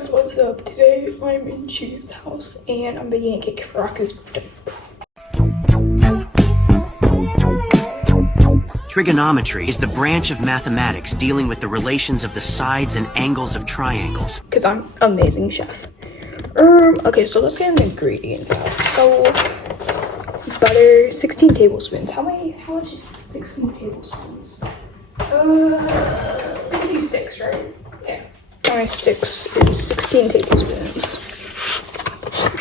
guys, what's up? Today I'm in Chuuya's house and I'm baking a cake for Raku's birthday. Trigonometry is the branch of mathematics dealing with the relations of the sides and angles of triangles. Because I'm an amazing chef. Okay, so let's get in the ingredients out. So, butter, 16 tablespoons. How much is 16 tablespoons? A few sticks, right? Yeah. How many sticks is 16 tablespoons?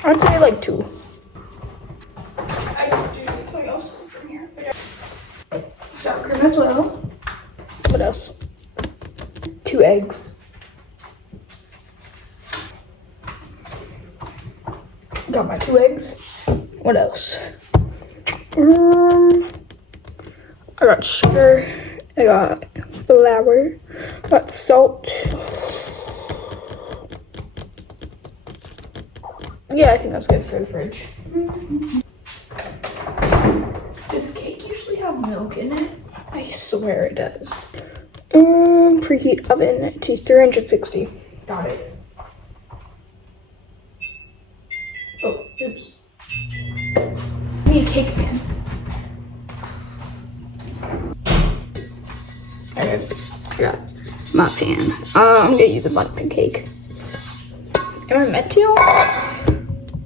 I'd say like 2. I do need something else from here. Sour cream as well. What else? 2 eggs. Got my 2 eggs. What else? I got sugar. I got flour. I got salt. Yeah, I think that's good for the fridge. Does cake usually have milk in it? I swear it does. Preheat oven to 360. Got it. Oh, oops. I need a cake pan. Okay, I got my pan. I'm gonna use a butter cake. Am I meant to?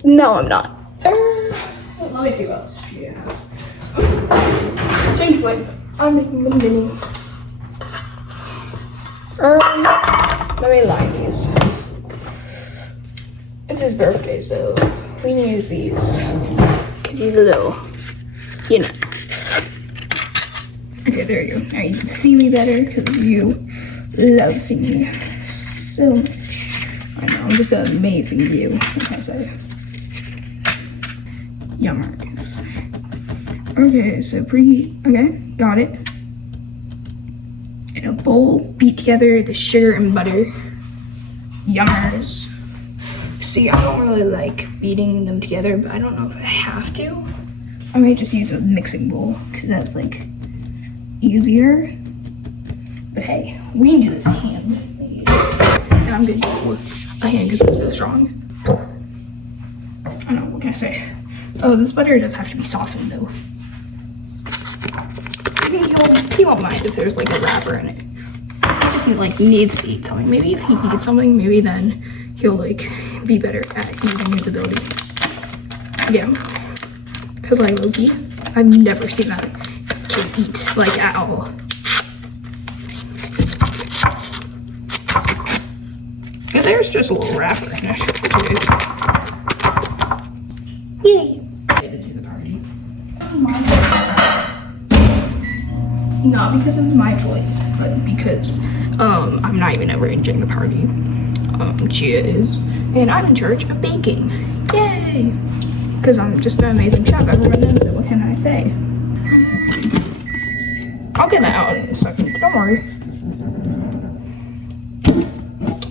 No, I'm not. Let me see what else she has. Change plates. I'm making them mini. Let me line these. It's his birthday, so we need to use these. Because he's a little, you know. Okay, there you go. Now you can see me better because you love seeing me so much. I know, I'm just an amazing view. Okay, so yummers. Okay, so preheat. Okay, got it. In a bowl, beat together the sugar and butter. Yummers. See, I don't really like beating them together, but I don't know if I have to. I may just use a mixing bowl because that's like easier. But hey, we can do this hand. And I'm gonna do it with a hand because it's so strong. I know, what can I say? Oh, this butter does have to be softened though. He won't mind if there's like a wrapper in it. He just needs to eat something. Maybe if he eats something, maybe then he'll like be better at using his ability. Yeah. Cause like Loki, I've never seen that kid eat like at all. Yeah, there's just a little wrapper in it. Yay! Not because it was my choice, but because I'm not even ever enjoying the party. Chuuya is, and I'm in charge of baking. Yay! Because I'm just an amazing chef. Everyone knows it. What can I say? I'll get that out in a second. Don't worry.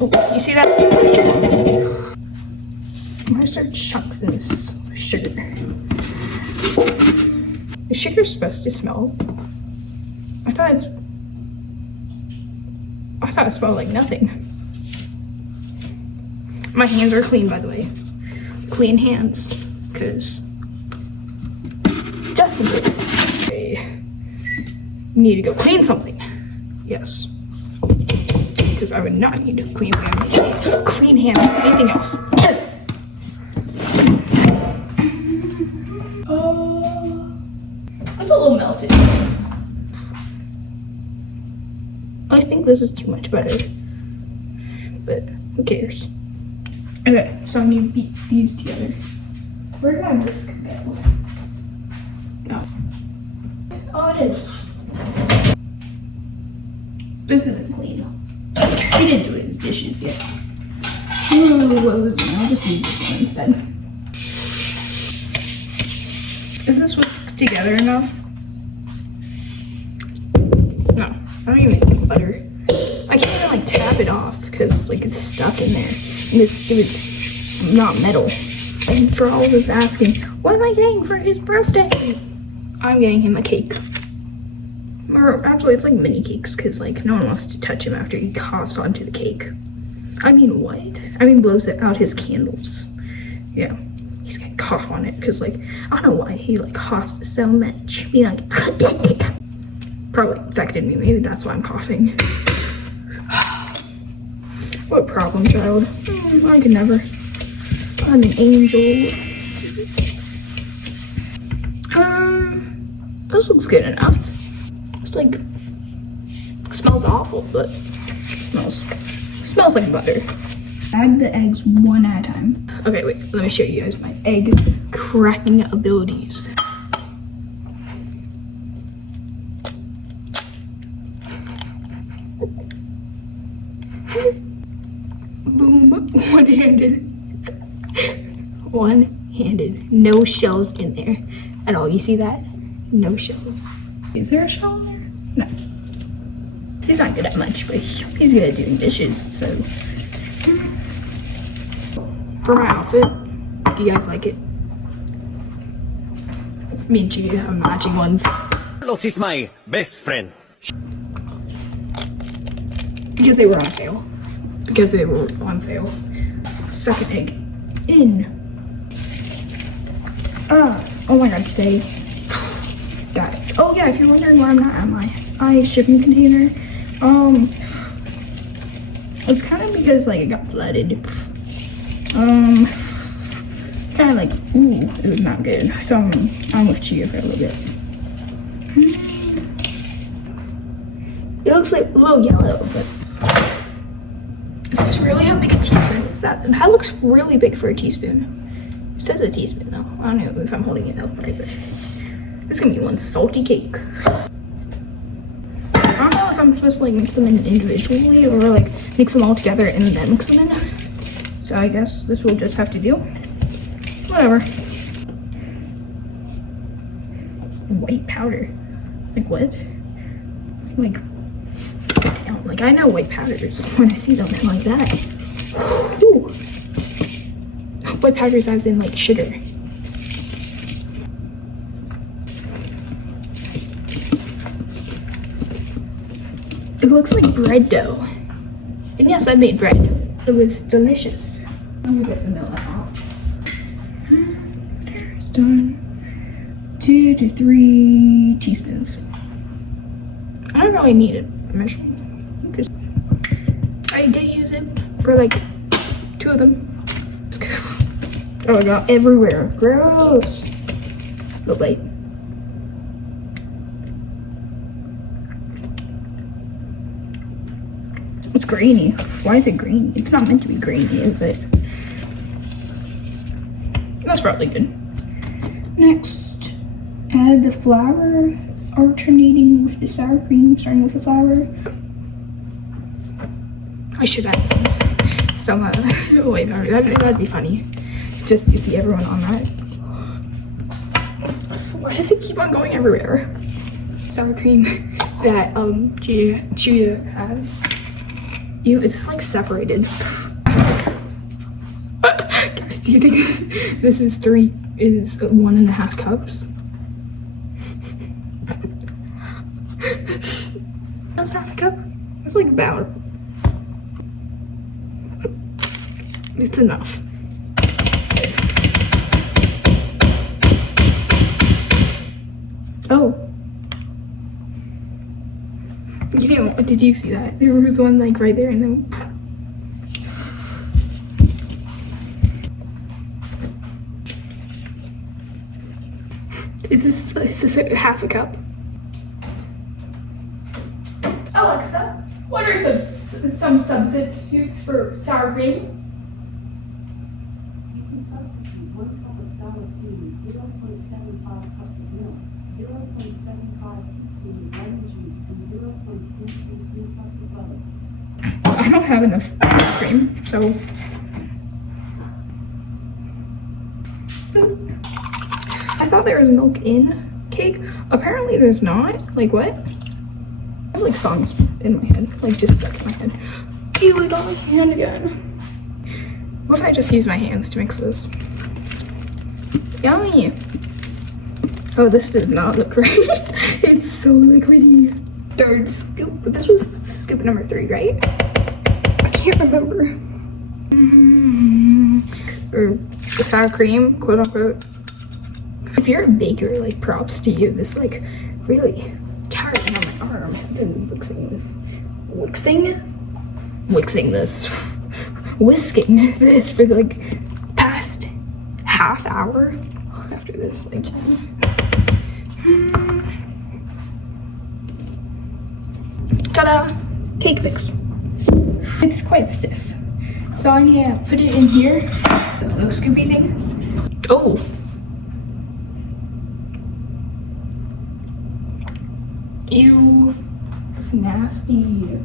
Oh, you see that? I'm gonna start chunks in this sugar. The sugar's supposed to smell. I thought it smelled like nothing. My hands are clean, by the way. Clean hands, because just in case I need to go clean something. Yes, because I would not need to clean hands, anything else. It's a little melted. I think this is too much butter, but who cares? Okay, so I need to beat these together. Where did my whisk go? No. Oh, it is. This isn't clean. He didn't do his dishes yet. I'll just use this one instead. Is this whisked together enough? No, I don't even need butter. I can't even like tap it off because like it's stuck in there. And this stupid's not metal. And for all of us asking, what am I getting for his birthday? I'm getting him a cake. Or actually, it's like mini cakes because like no one wants to touch him after he coughs onto the cake. I mean, what? I mean, blows out his candles. Yeah, he's gonna cough on it because, like, I don't know why he like coughs so much. Be like, probably affected me. Maybe that's why I'm coughing. What problem, child? I could never. I'm an angel. This looks good enough. It's like, smells awful, but smells like butter. Add the eggs one at a time. Okay, wait, let me show you guys my egg cracking abilities. Boom, one-handed. One-handed, no shells in there at all. You see that? No shells. Is there a shell in there? No. He's not good at much, but he's good at doing dishes, so. For my outfit, do you guys like it? Me and Chuuya have matching ones. Carlos is my best friend. Because they were on sale. Second egg in. Oh my god, today. Guys. Oh yeah, if you're wondering why I'm not at my shipping container, it's kind of because like it got flooded. Kind of like, ooh, it was not good. So I'm with Chuuya for a little bit. It looks like a little yellow, but is this really how big a teaspoon is that? That looks really big for a teaspoon. It says a teaspoon though. I don't know if I'm holding it up right, but this is gonna be one salty cake. I don't know if I'm supposed to like mix them in individually or like mix them all together and then mix them in. So I guess this will just have to do. Whatever. White powder. Like what? Like, damn, like I know white powders when I see them like that. Ooh. White powders as in like sugar. It looks like bread dough. And yes, I made bread. It was delicious. I'm gonna get the milk out. There's done. 2 to 3 teaspoons. I don't really need it. I did use it for like 2 of them. Oh, it got everywhere. Gross. But wait. It's grainy. Why is it grainy? It's not meant to be grainy, is it? That's probably good. Next, add the flour, alternating with the sour cream, starting with the flour. I should add some wait, that'd be funny. Just to see everyone on that. Why does it keep on going everywhere? Sour cream that Chuuya has. Ew, it's like separated. Guys, do you think this is 1.5 cups? That's half a cup. It's like about. It's enough. Oh. Did you see that? There was one like right there and then. Is this half a cup? Alexa, what are some substitutes for sour cream? You can substitute 1 cup of sour cream, 0.75 cups of milk, 0.75 teaspoons of lemon juice, and 0.333 cups of butter. I don't have enough cream, so. I thought there was milk in cake. Apparently there's not. Like what? I have like songs in my head, like just stuck in my head. Ew, we got my hand again. What if I just use my hands to mix this? Yummy. Oh, this does not look right. It's so liquidy. 3rd scoop. This was scoop number 3, right? I can't remember. Or the sour cream, quote unquote. If you're a baker, like props to you. This like really tiring on my arm. I've been whisking this for like past half hour. After this, like ta-da! Cake mix. It's quite stiff. So I need to put it in here. The little scoopy thing. Oh! Ew. That's nasty.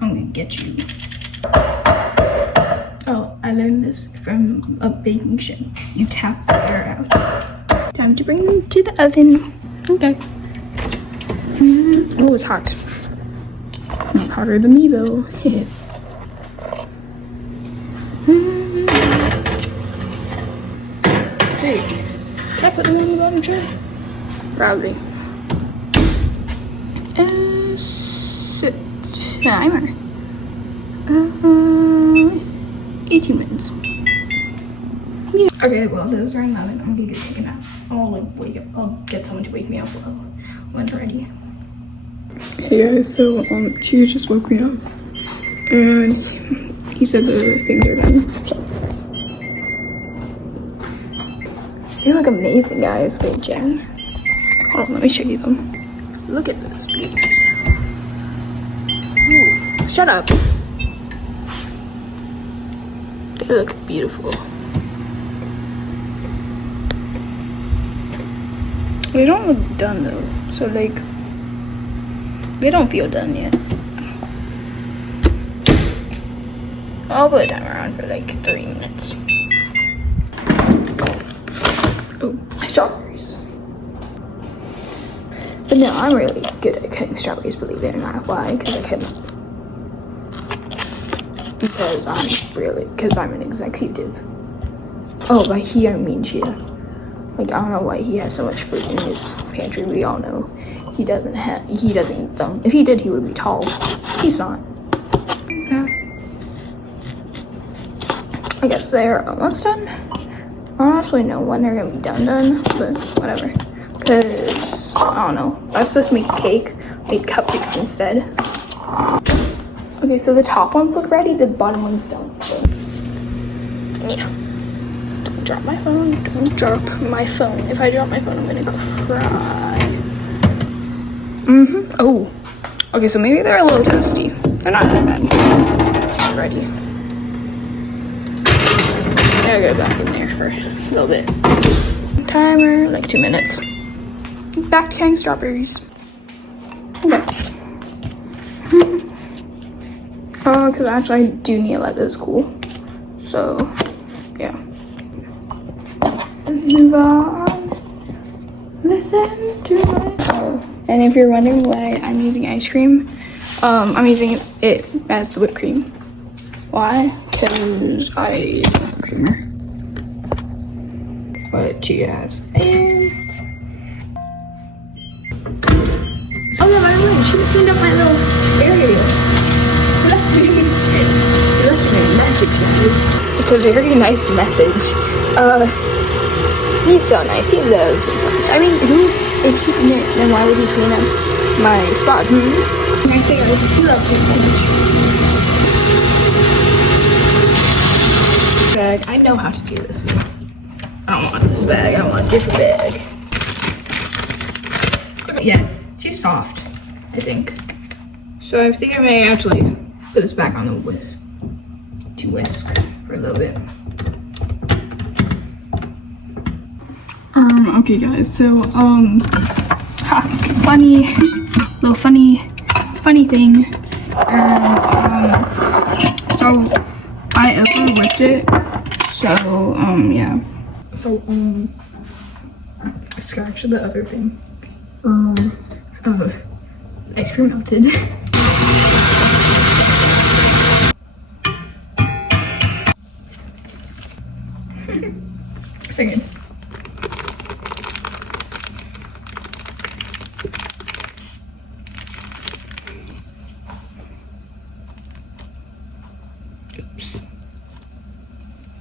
I'm gonna get you. Oh, I learned this from a baking show. You tap the air out. Time to bring them to the oven. Okay. Oh, it's hot. Not hotter than me though. Hey, can I put them on the bottom tray? Probably. Timer. 18 minutes. Yeah. Okay, well those are in the oven. I'm gonna get taken out. I'll like wake up. I'll get someone to wake me up when they're ready. Hey guys, so Chuuya just woke me up, and he said the things are done. So. They look amazing, guys. Wait, Jen. Hold on, let me show you them. Look at those beauties. Ooh, shut up. They look beautiful. They don't look done though, so like, they don't feel done yet. I'll put a timer on for like 3 minutes. Oh, my strawberries. But no, I'm really good at cutting strawberries, believe it or not. Why? Because I'm an executive. Oh, by he I mean Chuuya. Like, I don't know why he has so much fruit in his pantry. We all know he doesn't eat them. If he did, he would be tall. He's not. Yeah. I guess they're almost done. I don't actually know when they're gonna be done, but whatever. Cause I don't know. I was supposed to make a cake. I made cupcakes instead. Okay, so the top ones look ready, the bottom ones don't. So. Yeah. Don't drop my phone. Don't drop my phone. If I drop my phone, I'm gonna cry. Oh. Okay, so maybe they're a little toasty. They're not that bad. Ready. I'll go back in there for a little bit. Timer, like 2 minutes. Back to cutting strawberries. Okay. Because actually I do need to let those cool. So, yeah. Move on. Listen to my song. And if you're wondering why I'm using ice cream, I'm using it as the whipped cream. Why? Because I love creamer. What Chuuya has. Oh yeah, by the way, she cleaned up my little area. Left me a message, guys. It's a very nice message. He's so nice. He loves me so much. I mean, if he didn't, then why would he clean up my spot? I say, guys, he loves me so much. Bag. I know how to do this. I don't want this bag. I want a different bag. Yeah, it's too soft, I think. So I think I may actually put this back on the whisk for a little bit. Okay guys, so funny thing. So I overworked it. So yeah. So I scratched the other thing. Ice cream melted. Singing. Oops.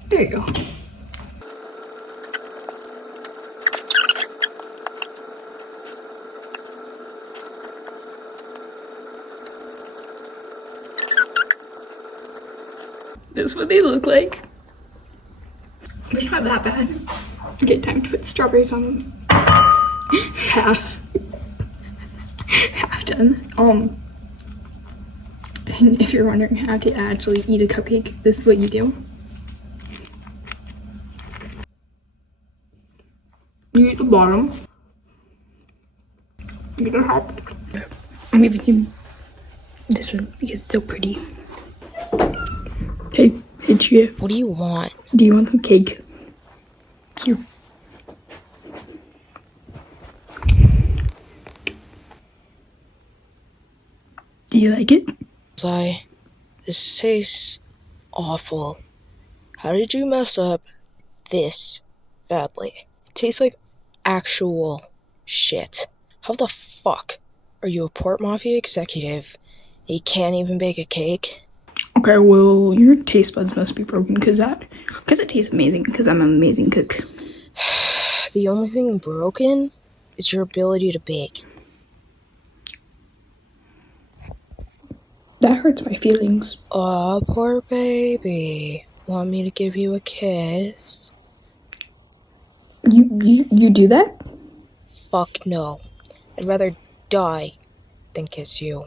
There you go. This is what they look like. They're not that bad. Okay, time to put strawberries on them. Half done. And if you're wondering how to actually eat a cupcake, this is what you do. You eat the bottom. You get a half. I'm giving you this one because it's so pretty. Hey, Chuuya. What do you want? Do you want some cake? Here. Do you like it? Dazai, this tastes awful. How did you mess up this badly? It tastes like actual shit. How the fuck are you a Port Mafia executive? You can't even bake a cake? Okay, well, your taste buds must be broken because it tastes amazing because I'm an amazing cook. The only thing broken is your ability to bake. That hurts my feelings. Aw, poor baby. Want me to give you a kiss? You do that? Fuck no. I'd rather die than kiss you.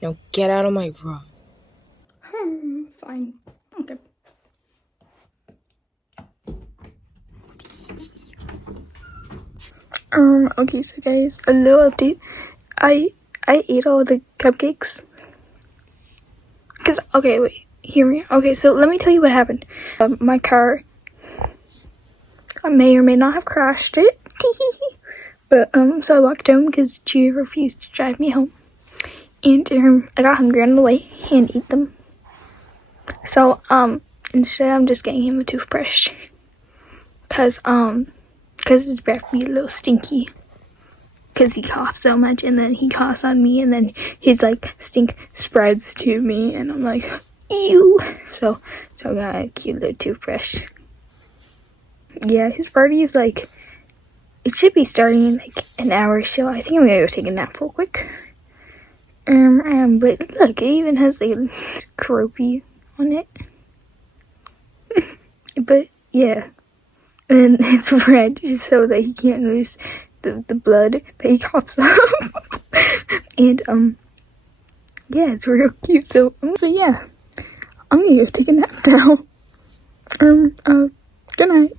Now get out of my room. Fine. Okay. Okay, so guys, a little update. I ate all the cupcakes. Okay, wait, hear me. Okay, so let me tell you what happened. My car, I may or may not have crashed it. But, so I walked home because Chuuya refused to drive me home. And, I got hungry on the way and ate them. So, instead I'm just getting him a toothbrush. Cause his breath be a little stinky. Cause he coughs so much and then he coughs on me and then his, like, stink spreads to me and I'm like, ew. So I got a cute little toothbrush. Yeah, his party is, like, it should be starting in, like, an hour, so I think I'm gonna go take a nap real quick. But look, it even has, like, a croupy on it. But yeah, and it's red just so that he can't lose the blood that he coughs up. And yeah, it's real cute. So yeah, I'm gonna go take a nap now. Good night.